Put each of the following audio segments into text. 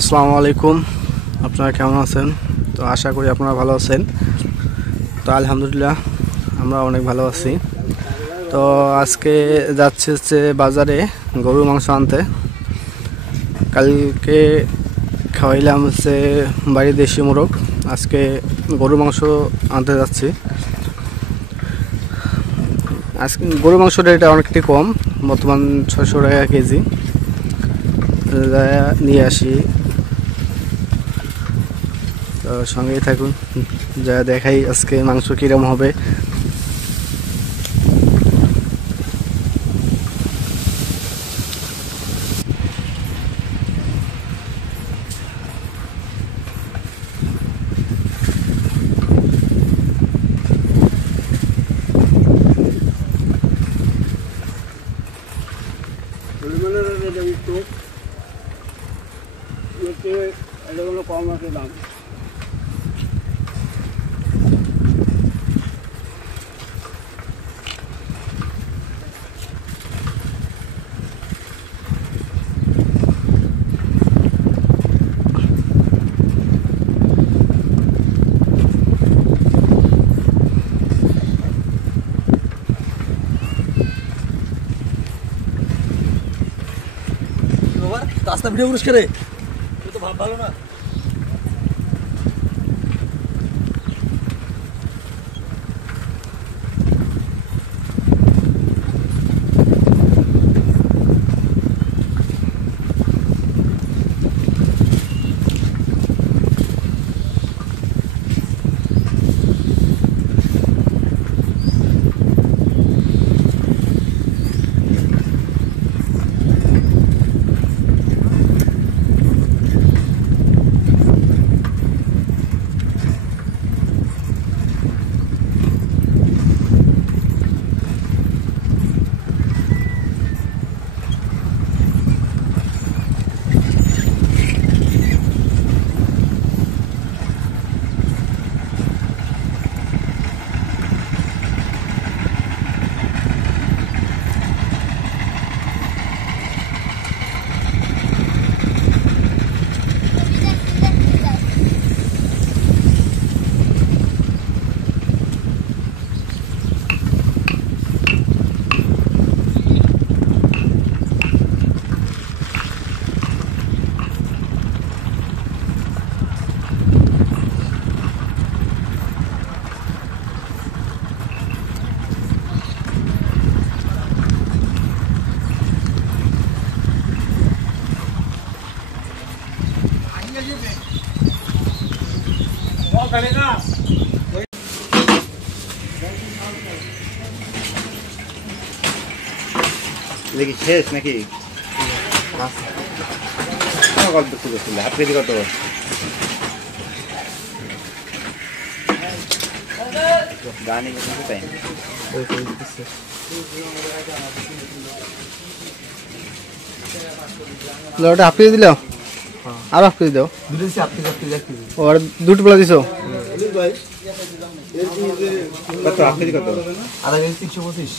আসসালামু আলাইকুম, আপনারা কেমন আছেন? তো আশা করি আপনারা ভালো আছেন। তো আলহামদুলিল্লাহ আমরা অনেক ভালো আছি। তো আজকে যাচ্ছে হচ্ছে বাজারে গরুর মাংস আনতে। কালকে খাওয়াইলাম হচ্ছে বাড়ির দেশি মোরগ, আজকে গরুর মাংস আনতে যাচ্ছি। আজকে গরুর মাংসের রেট অনেকটাই কম, বর্তমান 600 টাকা কেজি। নিয়ে আসি, তো সঙ্গেই থাকুন, যা দেখাই আজকে মাংস কিরম হবে। কম আছে দাম। রাস্তা ভিডিও করিস করে তুই তো ভাব ভালো না। দেখি শেষ নাকি গল্প শুরু ছিল হাফ কেজি কত গানি তাই লটা হাফ কেজি দিলাম, আর হাফ কেজি দাও। আর দুটো প্লা দিছো কত হাফ কেজি কত? আধা কেজি 325।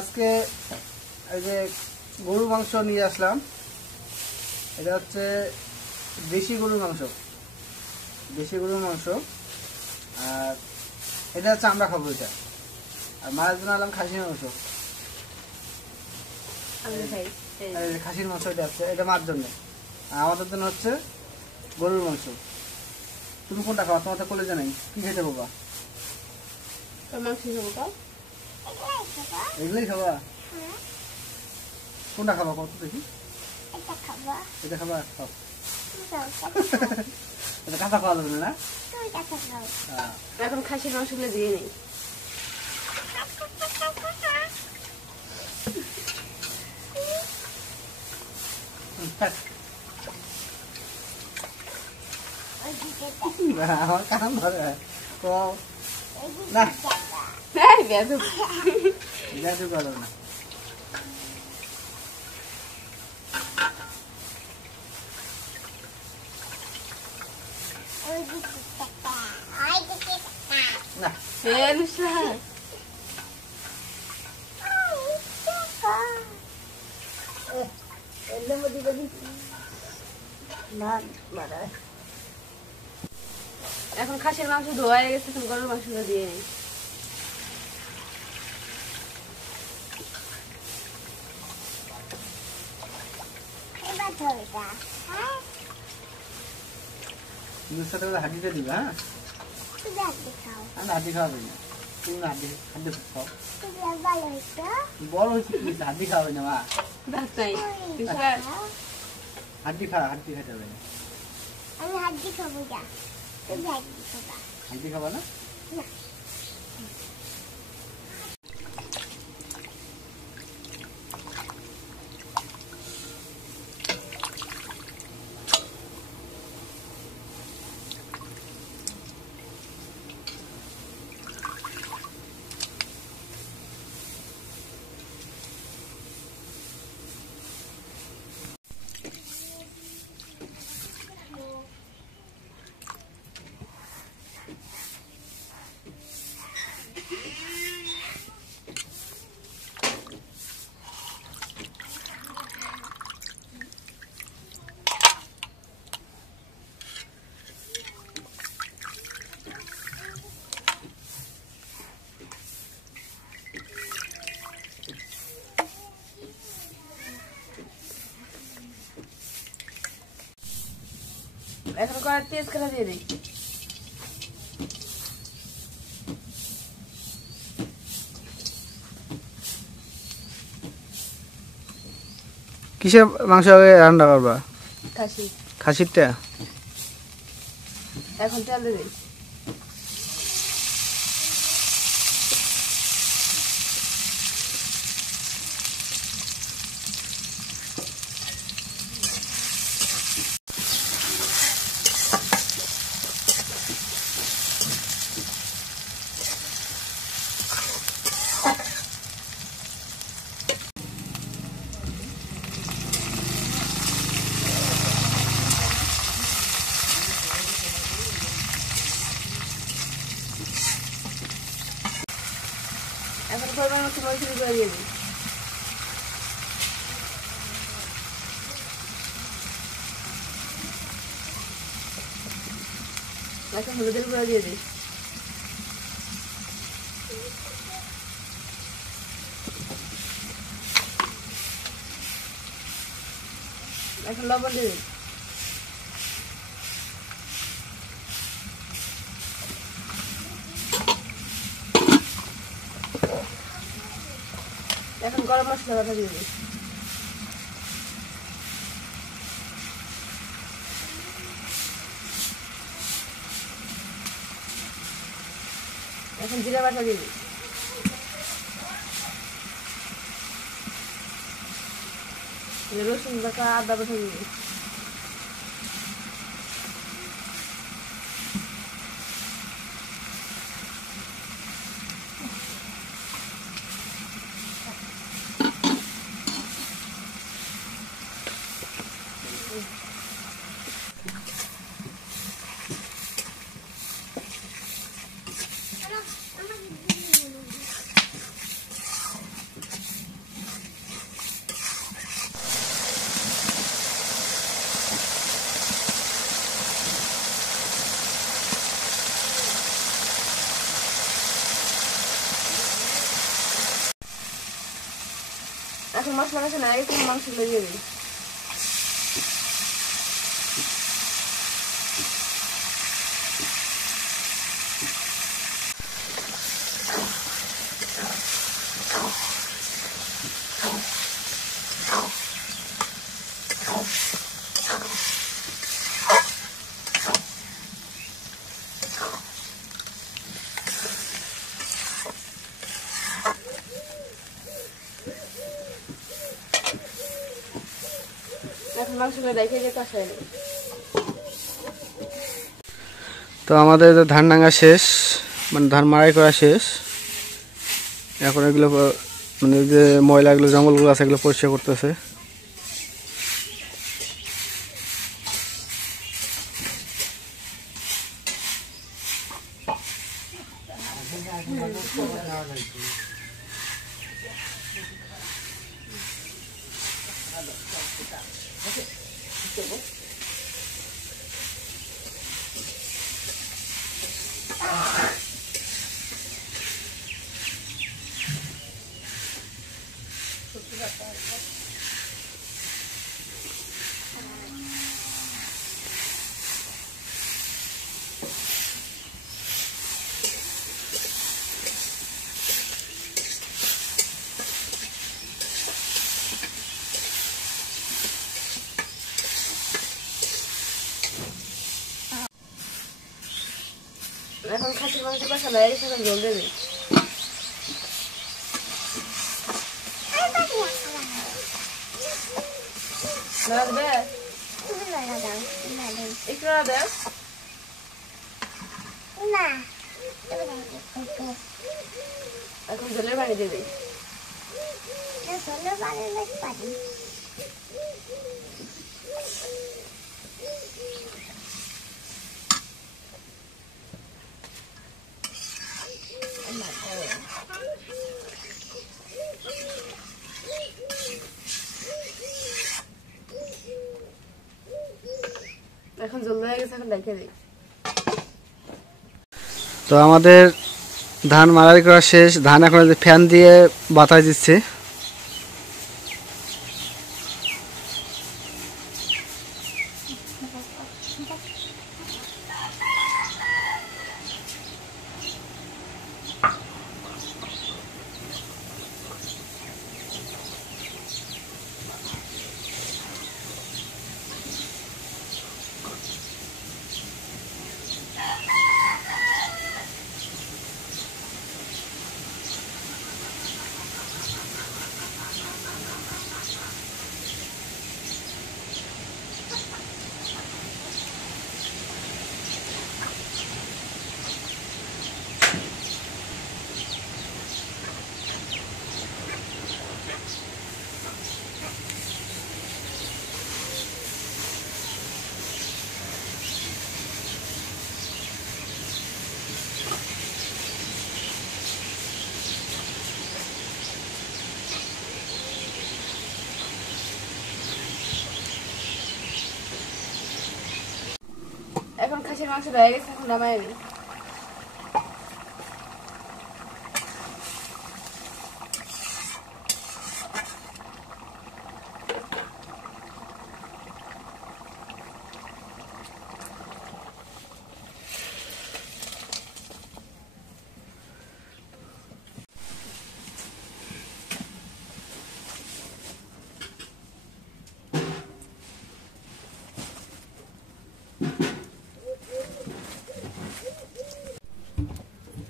আজকে এই যে গরুর মাংস নিয়ে আসলাম, এটা হচ্ছে দেশি গরুর মাংস, আর এটা হচ্ছে আমরা খাবো এটা। আর মায়ের জন্য আনলাম খাসির মাংস, খাসির মাংস এটা হচ্ছে, এটা মার জন্য। আর আমাদের জন্য হচ্ছে গরুর মাংস। তুমি কোনটা খাওয়া? তোমার তো কলেজে নাই, কি খেতে বাবা? এগুলোই খাবা? কোনটা খাবা কত দেখি? এটা খাবা? খাও। এটা কাঁচা খাওয়া যাবে না? এখন খাসির মাংসগুলো দিয়ে নেই। না আমার কাম ধরে তো না এই বেদু যাতে করো না না এলসা এখন খাসির মাংস ধোয়া হয়ে গেছে, এখন গরুর মাংসটা দিয়ে নেই। দুধের সাথে হাঁটিটা দিবে। হ্যাঁ আমি হাঁটি খাওয়াবে না, তুমি হাঁটি হাঁটি খাও। বড় হয়েছে প্লিজ, হাঁটি খাওয়াবে না মা। দাঁত নাই হাঁটি খা, হাঁটি খাইতে হবে না। আমি হাড্ডি খাবো না, তুমি হাড্ডি খাবা। হাঁটি খাবা না? এখন কড়াই তেজ করে দিয়ে দিই। কিসের মাংস রান্না করবা? খাসি। খাসিরটা? এখন তেল দিয়ে দিই। এখন পরিমাণ মতো মরিচ করে দিয়ে দিই। এখন হলুদের গুঁড়া দিয়ে দিই। এখন লবণ দিয়ে দিই। এখন গরম মশলা বাটা দিয়ে দিই। এখন জিরা বাটা দিয়ে দিই। রসুন বাটা, আদা বাটা দিয়ে দিই। এখন মশলা কাছে না গেছে, মাংসগুলো দিয়ে দিই। এখন মাংসগুলো রেখে দিয়ে কষাই নিই। তো আমাদের ধান ডাঙ্গা শেষ, মানে ধান মাড়াই করা শেষ। এখন এগুলো মানে যে ময়লাগুলো জঙ্গলগুলো আছে এগুলো পরিষ্কার করতেছে। এখন খাসির মাংস কষা হয়ে গেছে, এখন জল দেবে। নাড়া দেবে, একটু নাড়া দেয়। না এখন জলের পানি দেবে। ছোলো বানানো পারি এখন জল হয়ে গেছে, এখন রেখে দিই। তো আমাদের ধান মাড়াই করা শেষ, ধান এখন এই যে ফ্যান দিয়ে বাতাস দিচ্ছে। এখন খাসির মাংস হয়ে গেছে, এখন নামাই নিই।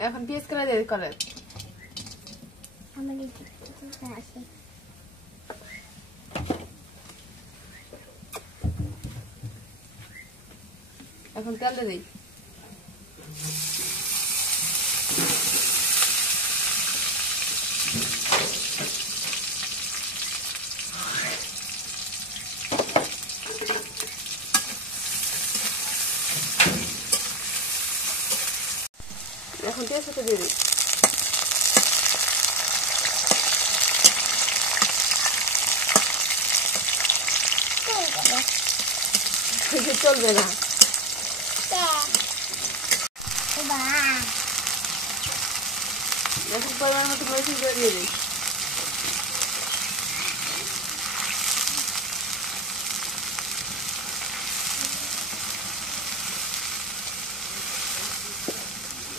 এখন পেঁয়াজ করে দিয়ে করে আমাদের আছে এখন তেল দিয়ে দিই। এখন তেজপাতা দিয়ে দিই। চলবে না, এখন পরিমাণ মতো মরিচ করে দিয়ে দিই।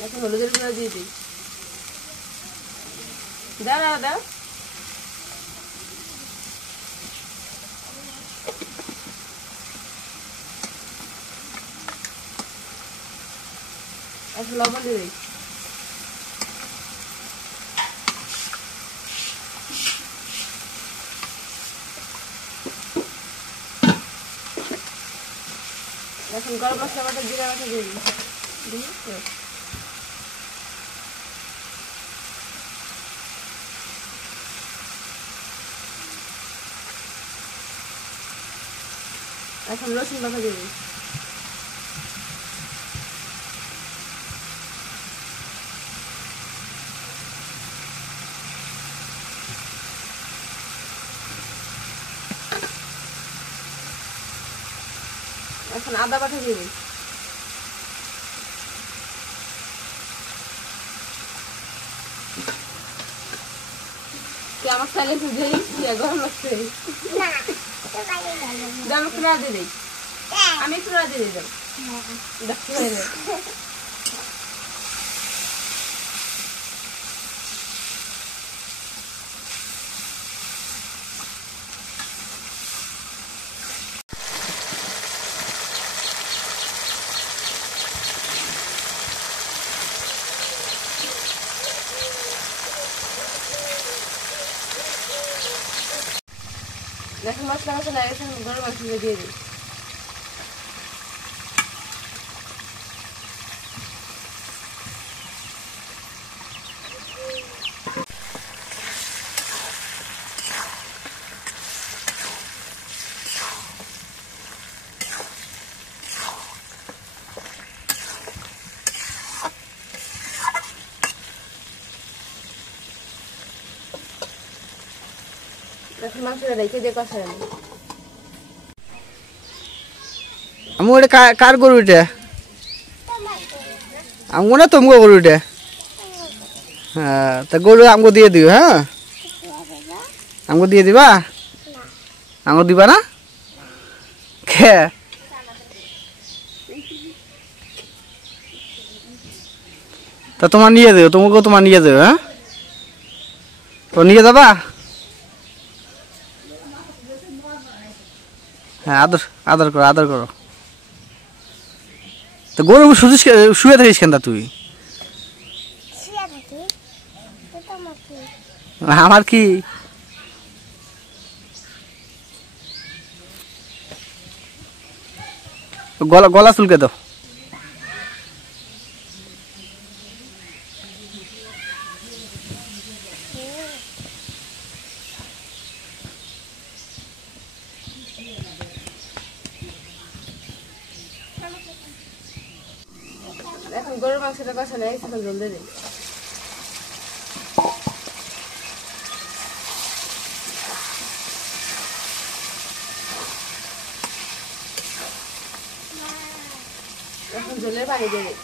এখন হলুদের গুঁড়া দিয়ে দিই। দাও দাও দাও। এখন লবণ দিয়ে দিই। এখন গরম মশলা বাটা জিরা বাটা দিয়ে দিই। এখন রসুন বাটা দিবি। এখন আদা বাটা দিবি। তুই আমার চাইলে তুই গরম লাগছে। না তো বাইরে গেল দাম একটু না দিয়ে দিই, আমি একটু না দিয়ে দিই। দেখতে পাইলে এখন মশলা মশলা গেছে, গরম মশলা দিয়ে দিই। এখন মাংসটা রেখে দিয়ে কষা নেব। আমি ওটা কার গরু এটা? আমি না তোমাকে গরু এটা। হ্যাঁ, তা গরু আমাকে দিয়ে দিও। হ্যাঁ, আমাকে দিয়ে দিবা? আমাকে দিবা না? কে তা তোমার নিয়ে দেবো, তোমাকেও তোমার নিয়ে দেবে। হ্যাঁ, তো নিয়ে যাবা? হ্যাঁ, আদর আদর করো, আদর করো। তো গরু শুধু শুয়ে থাকিস কেন তা তুই? শুয়ে থাকি তো তোমার কি আমার কি গলা গলা চুলকে দাও। এখন গরুর মাংসটা কষা নেই, এখন জল দিয়ে দিই। এখন জলের পানি দিয়ে দিই।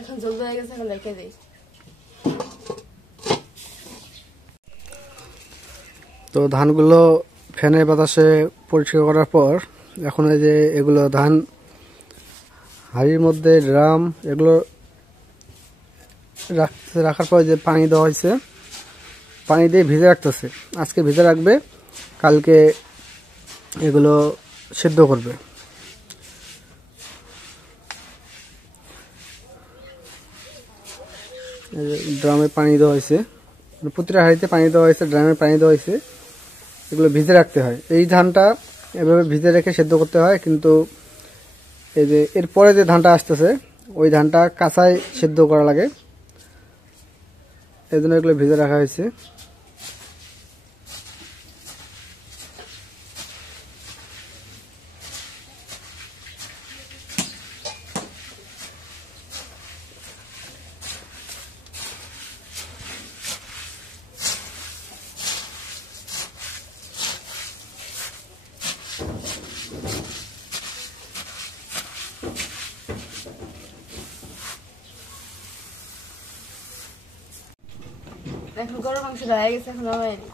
এখন জল হয়ে গেছে, এখন রেখে দিই। তো ধানগুলো ফ্যানের বাতাসে পরিষ্কার করার পর এখন এই যে এগুলো ধান হাঁড়ির মধ্যে ড্রাম এগুলো রাখার পর যে পানি দেওয়া হয়েছে, পানি দিয়ে ভিজে রাখতেছে। আজকে ভিজে রাখবে, কালকে এগুলো সিদ্ধ করবে। ড্রামে পানি দেওয়া হয়েছে, প্রতিটা হাঁড়িতে পানি দেওয়া হয়েছে, ড্রামে পানি দেওয়া হয়েছে। এগুলো ভিজে রাখতে হয়। এই ধানটা এভাবে ভিজে রেখে সেদ্ধ করতে হয়, কিন্তু এই যে এরপরে যে ধানটা আসতেছে ওই ধানটা কাঁচায় সেদ্ধ করা লাগে, এই জন্য এগুলো ভিজে রাখা হয়েছে। এখন গরুর মাংসটা হয়ে গেছে, এখন নামাই দিই।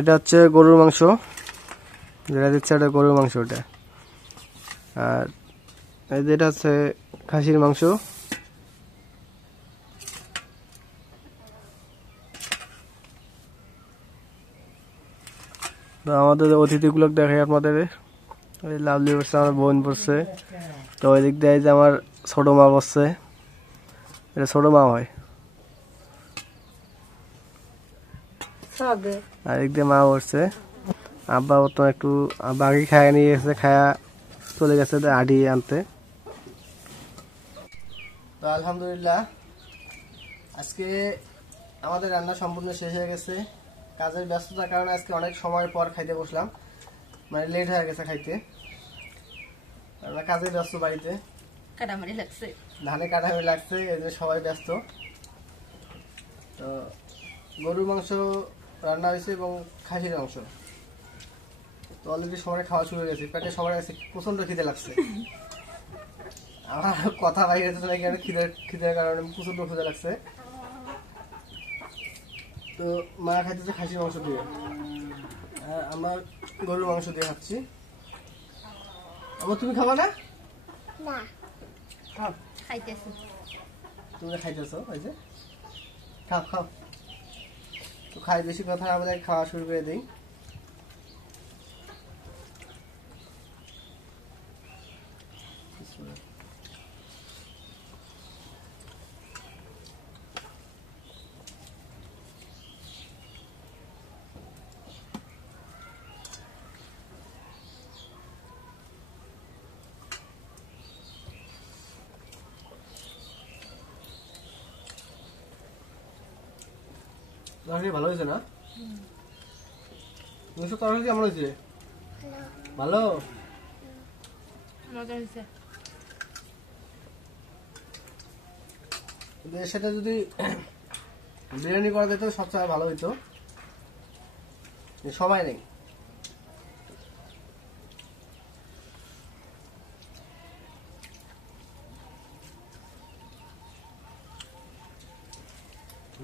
এটা হচ্ছে গরুর মাংস, যেটা দিচ্ছে এটা গরুর মাংস ওটা। আর এই যেটা হচ্ছে খাসির মাংস। তো আমাদের অতিথিগুলো দেখাই আপনাদের। এই লাভলি বসছে, আমার বোন বসছে। তো ওই দিক দিয়ে যে আমার ছোট মা বসছে, এটা ছোট মা হয়। আর দিক দিয়ে মা বসছে। আব্বা তো একটু বাকি খায়া নিয়ে গেছে, খায়া চলে গেছে আডি আনতে। তো আলহামদুলিল্লাহ আজকে আমাদের রান্না সম্পূর্ণ শেষ হয়ে গেছে। কাজের ব্যস্ততার কারণে আজকে অনেক সময় পর খাইতে বসলাম, মানে লেট হয়ে গেছে খাইতে। আমরা কাজে ব্যস্ত, বাড়িতে কাটামারি লাগছে, ধানে কাটামারি লাগছে, এই যে সবাই ব্যস্ত। তো গরুর মাংস রান্না হয়েছে এবং খাসির মাংস। তো অলরেডি সবাই খাওয়া শুরু হয়ে গেছে, পেটে সবার কাছে প্রচন্ড খিদে লাগছে। আমার কথা বাইরে যেতে নাকি খিদের কারণে প্রচন্ড খিদে লাগছে। তো মা খাইতেছে খাসির মাংস দিয়ে, আর আমার গরুর মাংস দিয়ে খাচ্ছি। আমার তুমি খাবা না? না খাও, খাইতেছি। তুমি খাইতেছো, ওই যে খাও খাও। তো খাই, বেশি কথা না বলে খাওয়া শুরু করে দিই। তরকারি ভালো হয়েছে না? তরকারি কেমন হয়েছে? ভালো। মজা হয়েছে। এর সাথে যদি বিরিয়ানি করা যেত সবচেয়ে ভালো হইতো, সময় নেই।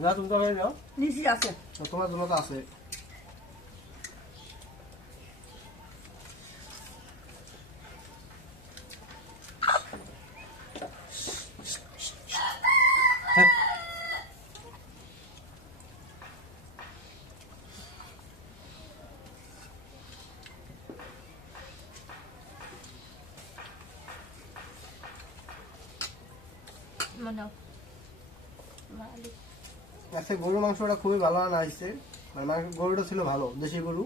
না তুমি তো নাও, নিচে আছে। তোমার জন্য তো আছে। মনাও আজকে গরুর মাংসটা খুবই ভালো রান্না হয়েছে। মানে গরুটা ছিল ভালো, দেশি গরু,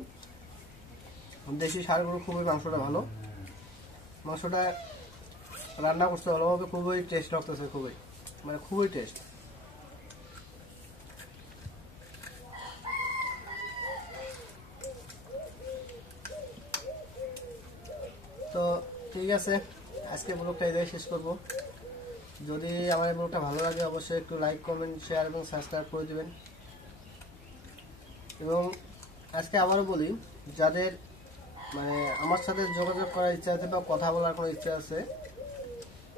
দেশি ষাঁড় গরু, খুবই মাংসটা ভালো। মাংসটা রান্না করতে ভালোভাবে, খুবই টেস্ট লাগতেছে, খুবই মানে খুবই টেস্ট। তো ঠিক আছে, আজকে ব্লগটা এই শেষ করবো। যদি আমার ব্লগটা ভালো লাগে অবশ্যই একটু লাইক, কমেন্ট, শেয়ার এবং সাবস্ক্রাইব করে দিবেন। এবং আজকে আবারও বলি, যাদের মানে আমার সাথে যোগাযোগ করার ইচ্ছা আছে বা কথা বলার কোনো ইচ্ছা আছে,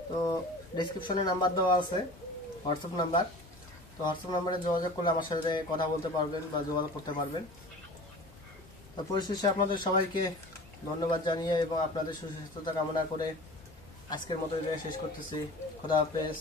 তো ডিসক্রিপশনে নাম্বার দেওয়া আছে, হোয়াটসঅ্যাপ নাম্বার। তো হোয়াটসঅ্যাপ নাম্বারে যোগাযোগ করলে আমার সাথে কথা বলতে পারবেন বা যোগাযোগ করতে পারবেন। তো পরিশেষে আপনাদের সবাইকে ধন্যবাদ জানিয়ে এবং আপনাদের সুস্বাস্থ্যতা কামনা করে আজকের মতো শেষ করতেছি। খোদা হাফেজ।